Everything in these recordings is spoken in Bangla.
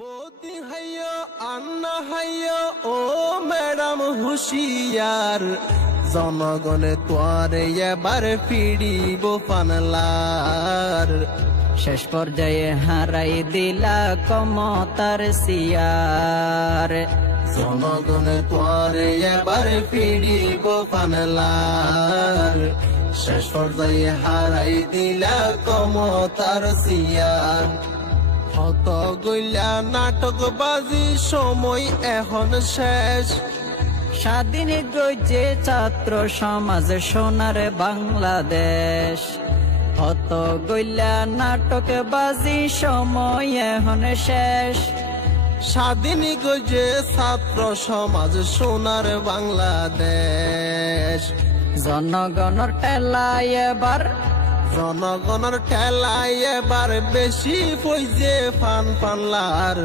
বৌদি হাইয়ো আন্না হাইয়ো ও ম্যাডাম হুশিয়ার, জনগণে তোয়ারে এবার পিড়িব পানলার। শেষ পর্যায়ে হারাই দিলা ক্ষমতার সিয়ার, জনগণে তোয়ারে এবার পিড়িব পানলার। শেষ পর্যায়ে হারাই দিলা ক্ষমতার সিয়ার। হত গইলা নাটকবাজি সময় এখন শেষ। স্বাধীন গইছে ছাত্র সমাজ সোনার বাংলাদেশ। হত গইলা নাটকবাজি সময় এখন শেষ। স্বাধীন গইছে ছাত্র সমাজ সোনার বাংলাদেশ। জনগণের টেলায় এবার, জনগণের ঠেলায় এবার বেশি পয়সে ফান পানলার।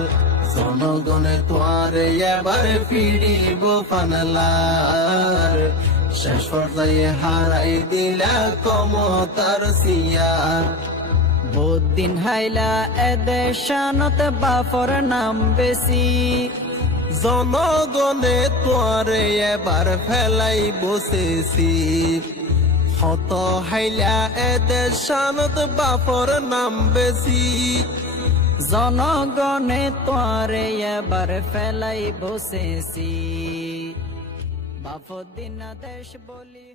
জনগণে তোয়ারে এবার পিড়িব পানলার। শেষ পর্যায়ে হারাই দিলা ক্ষমতার সিয়ার। বহুদিন হাইলা এদেশানত বাফর নাম বেশি। জনগণে তোয়ারে এবার ফেলাই বসেছি। হত হাইলা এদের শানত বাপর নাম বেশি। জনগণে তোরে এবার ফেলাই বসেছি। বাফদিন দেশ বলি